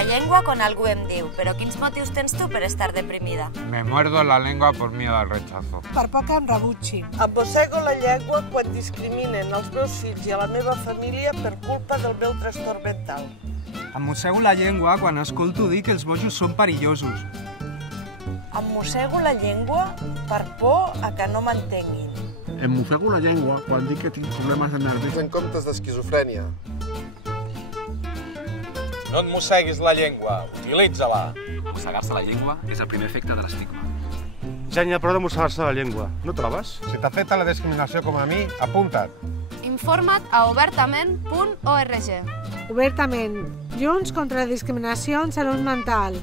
la llengua quan algú em diu «Però quins motius tens tu per estar deprimida?» Me muerdo la lengua por miedo al rechazo. Per por que em rebutgin. Em mossego la llengua quan discriminen els meus fills i a la meva família per culpa del meu trastorn mental. Em mossego la llengua quan escolto dir que els bojos són perillosos. Em mossego la llengua per por a que no m'entenguin. Em mossego la llengua quan dic que tinc problemes de nervis en comptes d'esquizofrènia. No et mosseguis la llengua, utilitza-la. Mossegar-se la llengua és el primer efecte de l'estigma. Ja n'hi ha prou de mossegar-se la llengua, no trobes? Si t'afecta la discriminació com a mi, apunta't. Informa't a obertament.org. Obertament. Junts contra la discriminació en salut mental.